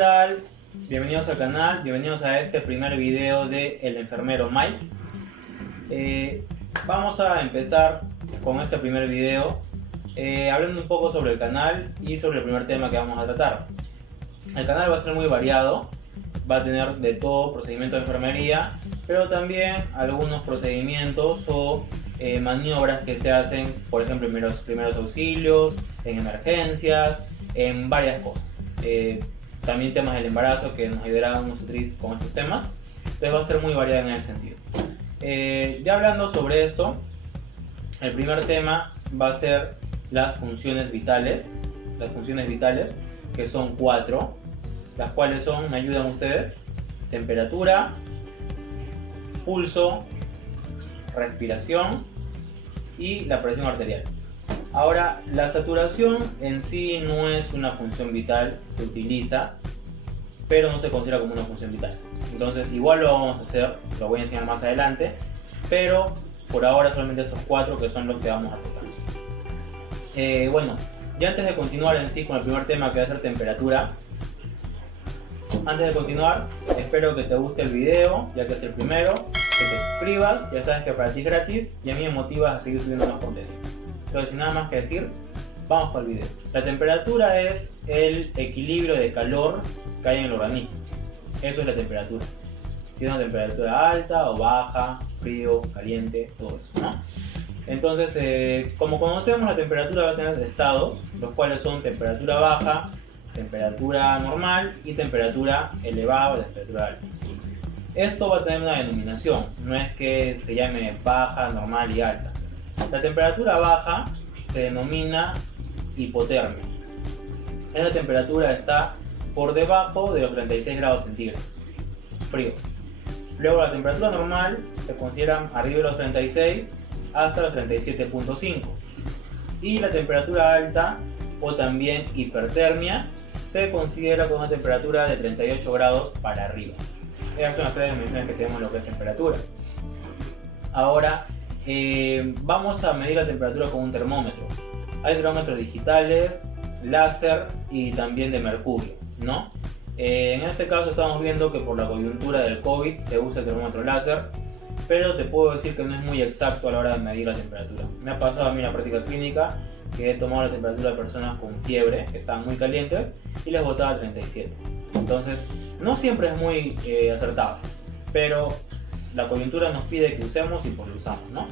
tal? Bienvenidos al canal, bienvenidos a este primer video de El Enfermero Mike. Vamos a empezar con este primer video hablando un poco sobre el canal y sobre el primer tema que vamos a tratar. El canal va a ser muy variado, va a tener de todo, procedimientos de enfermería, pero también algunos procedimientos o maniobras que se hacen, por ejemplo, primeros auxilios, en emergencias, en varias cosas. También temas del embarazo que nos ayudarán a nosotros con estos temas. Entonces va a ser muy variado en ese sentido. Ya hablando sobre esto, el primer tema va a ser las funciones vitales. Las funciones vitales, que son 4, las cuales son, me ayudan ustedes, temperatura, pulso, respiración y la presión arterial. Ahora, la saturación en sí no es una función vital, se utiliza, pero no se considera como una función vital. Entonces, igual lo vamos a hacer, lo voy a enseñar más adelante, pero por ahora solamente estos 4 que son los que vamos a tocar. Bueno, ya antes de continuar en sí con el primer tema, que va a ser temperatura, antes de continuar, espero que te guste el video, ya que es el primero, que te suscribas, ya sabes que para ti es gratis y a mí me motivas a seguir subiendo más contenido. Entonces, sin nada más que decir, vamos para el video. La temperatura es el equilibrio de calor que hay en el organismo. Eso es la temperatura. Si es una temperatura alta o baja, frío, caliente, todo eso, ¿no? Entonces, como conocemos, la temperatura va a tener estados, los cuales son temperatura baja, temperatura normal y temperatura elevada o temperatura alta. Esto va a tener una denominación, no es que se llame baja, normal y alta. La temperatura baja se denomina hipotermia. Esa temperatura está por debajo de los 36 grados centígrados, frío. Luego la temperatura normal se considera arriba de los 36 hasta los 37.5. Y la temperatura alta, o también hipertermia, se considera con una temperatura de 38 grados para arriba. Esas son las 3 dimensiones que tenemos en lo que es temperatura. Ahora, vamos a medir la temperatura con un termómetro. Hay termómetros digitales, láser y también de mercurio, ¿no? En este caso estamos viendo que por la coyuntura del COVID se usa el termómetro láser, pero te puedo decir que no es muy exacto a la hora de medir la temperatura. Me ha pasado a mí en la práctica clínica que he tomado la temperatura de personas con fiebre, que estaban muy calientes, y les botaba 37. Entonces, no siempre es muy acertado, pero la coyuntura nos pide que usemos y pues lo usamos, ¿no?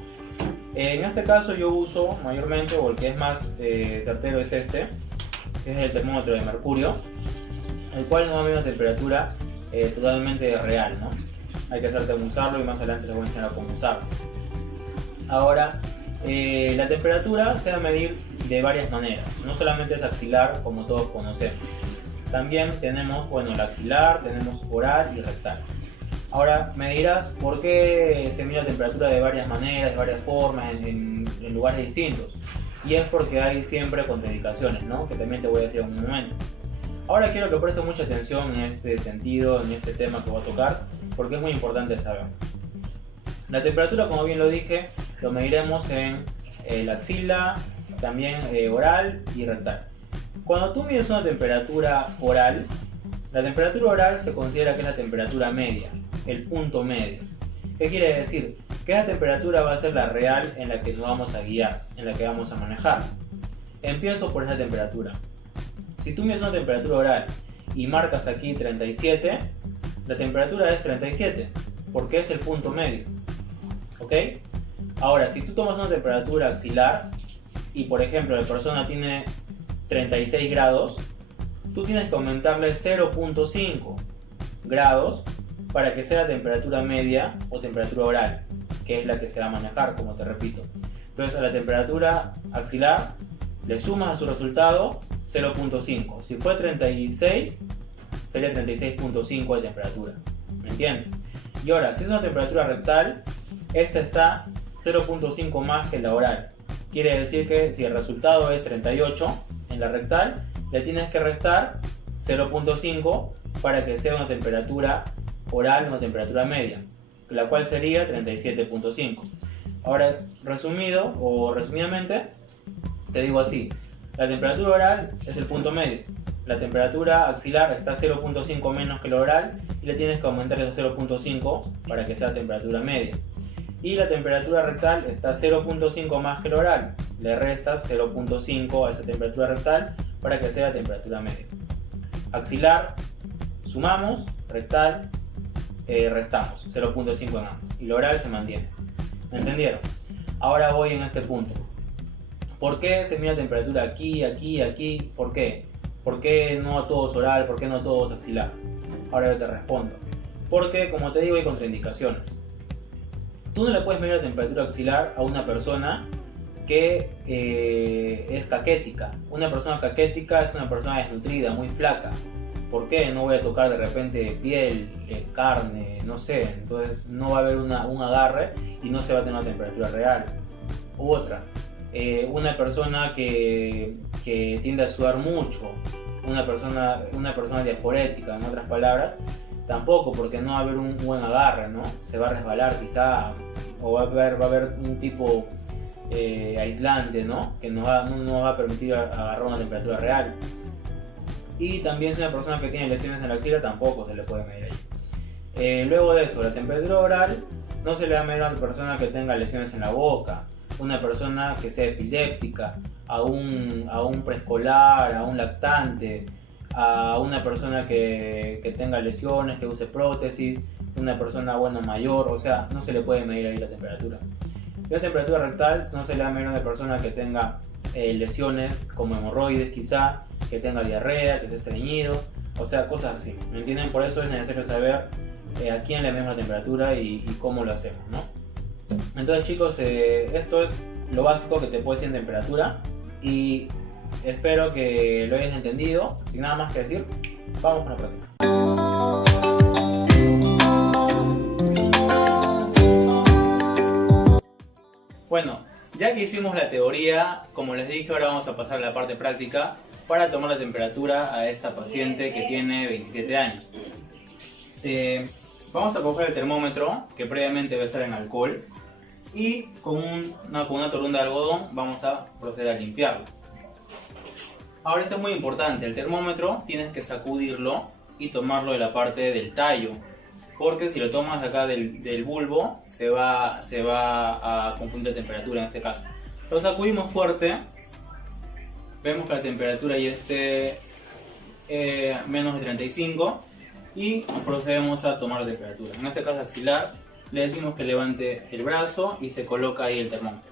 En este caso yo uso mayormente, o el que es más certero es este, que es el termómetro de mercurio, el cual nos va a medir una temperatura totalmente real, ¿no? Hay que saber cómo usarlo y más adelante les voy a enseñar cómo usarlo. Ahora, la temperatura se va a medir de varias maneras, no solamente es axilar como todos conocemos. También tenemos, bueno, la axilar, tenemos oral y rectal. Ahora me dirás por qué se mide la temperatura de varias maneras, de varias formas, en lugares distintos. Y es porque hay siempre contraindicaciones, ¿no? Que también te voy a decir en un momento. Ahora quiero que prestes mucha atención en este sentido, en este tema que voy a tocar, porque es muy importante saber. La temperatura, como bien lo dije, lo mediremos en la axila, también oral y rectal. Cuando tú mides una temperatura oral, la temperatura oral se considera que es la temperatura media, el punto medio. ¿Qué quiere decir? Que esa temperatura va a ser la real en la que nos vamos a guiar, en la que vamos a manejar. Empiezo por esa temperatura. Si tú mides una temperatura oral y marcas aquí 37, la temperatura es 37, porque es el punto medio. ¿Ok? Ahora, si tú tomas una temperatura axilar y por ejemplo la persona tiene 36 grados, tú tienes que aumentarle 0.5 grados para que sea la temperatura media o temperatura oral, que es la que se va a manejar, como te repito. Entonces a la temperatura axilar le sumas a su resultado 0.5. Si fue 36, sería 36.5 de temperatura. ¿Me entiendes? Y ahora, si es una temperatura rectal, esta está 0.5 más que la oral. Quiere decir que si el resultado es 38 en la rectal, le tienes que restar 0.5 para que sea una temperatura oral, una temperatura media, la cual sería 37.5. Ahora, resumido o resumidamente, te digo así: la temperatura oral es el punto medio, la temperatura axilar está 0.5 menos que la oral y le tienes que aumentar esos 0.5 para que sea temperatura media. Y la temperatura rectal está 0.5 más que la oral, le restas 0.5 a esa temperatura rectal para que sea temperatura media. Axilar sumamos, rectal restamos 0.5 en ambos y la oral se mantiene. ¿Me entendieron? Ahora voy en este punto. ¿Por qué se mide la temperatura aquí, aquí, aquí? ¿Por qué? ¿Por qué no a todos oral? ¿Por qué no a todos axilar? Ahora yo te respondo. Porque, como te digo, hay contraindicaciones. Tú no le puedes medir la temperatura axilar a una persona que es caquética. Una persona caquética es una persona desnutrida, muy flaca. ¿Por qué? No voy a tocar de repente piel, carne, no sé. Entonces no va a haber un agarre y no se va a tener una temperatura real. U otra, una persona que tiende a sudar mucho, una persona diaforética, en otras palabras, tampoco, porque no va a haber un buen agarre, ¿no? Se va a resbalar quizá, o va a haber un tipo aislante, ¿no? Que no va a permitir agarrar una temperatura real. Y también si una persona que tiene lesiones en la axila tampoco se le puede medir ahí. Luego de eso, la temperatura oral no se le va a medir a una persona que tenga lesiones en la boca, una persona que sea epiléptica, a un preescolar, a un lactante, a una persona que tenga lesiones, que use prótesis, una persona mayor, o sea, no se le puede medir ahí la temperatura. La temperatura rectal no se le va a medir a una persona que tenga lesiones como hemorroides quizá, que tenga diarrea, que esté estreñido, o sea, cosas así, ¿me entienden? Por eso es necesario saber a quién le medimos la temperatura y cómo lo hacemos, ¿no? Entonces, chicos, esto es lo básico que te puede decir en temperatura y espero que lo hayas entendido. Sin nada más que decir, vamos con la práctica. Bueno, ya que hicimos la teoría, como les dije, ahora vamos a pasar a la parte práctica para tomar la temperatura a esta paciente que tiene 27 años. Vamos a coger el termómetro, que previamente debe estar en alcohol, y con una torunda de algodón vamos a proceder a limpiarlo. Ahora, esto es muy importante, el termómetro tienes que sacudirlo y tomarlo de la parte del tallo, porque si lo tomas acá del bulbo se va a confundir la temperatura en este caso. Lo sacudimos fuerte, vemos que la temperatura ya esté menos de 35 y procedemos a tomar la temperatura. En este caso axilar, le decimos que levante el brazo y se coloca ahí el termómetro.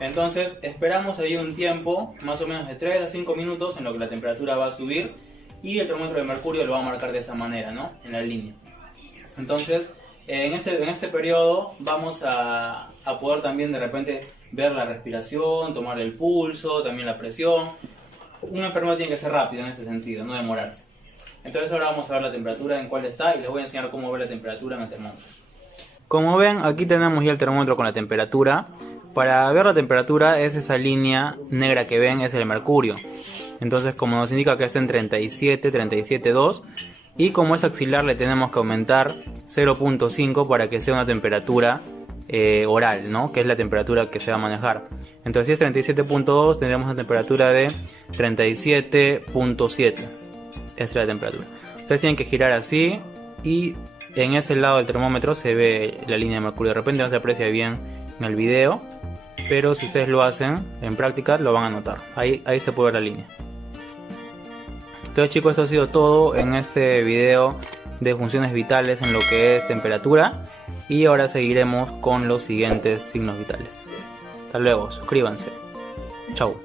Entonces esperamos ahí un tiempo, más o menos de 3 a 5 minutos, en lo que la temperatura va a subir y el termómetro de mercurio lo va a marcar de esa manera, ¿no? En la línea. Entonces en este periodo vamos a poder también de repente ver la respiración, tomar el pulso, también la presión. Un enfermo tiene que ser rápido en este sentido, no demorarse. Entonces ahora vamos a ver la temperatura en cuál está y les voy a enseñar cómo ver la temperatura en el termómetro. Como ven, aquí tenemos ya el termómetro con la temperatura. Para ver la temperatura es esa línea negra que ven, es el mercurio. Entonces, como nos indica que está en 37, 37,2 y como es axilar le tenemos que aumentar 0.5 para que sea una temperatura oral, ¿no? Que es la temperatura que se va a manejar. Entonces, si es 37.2 tendremos una temperatura de 37.7. Esa es la temperatura. Ustedes tienen que girar así y en ese lado del termómetro se ve la línea de mercurio. De repente no se aprecia bien en el video, pero si ustedes lo hacen en práctica lo van a notar. Ahí se puede ver la línea. Entonces, chicos, esto ha sido todo en este video de funciones vitales en lo que es temperatura y ahora seguiremos con los siguientes signos vitales. Hasta luego, suscríbanse. Chau.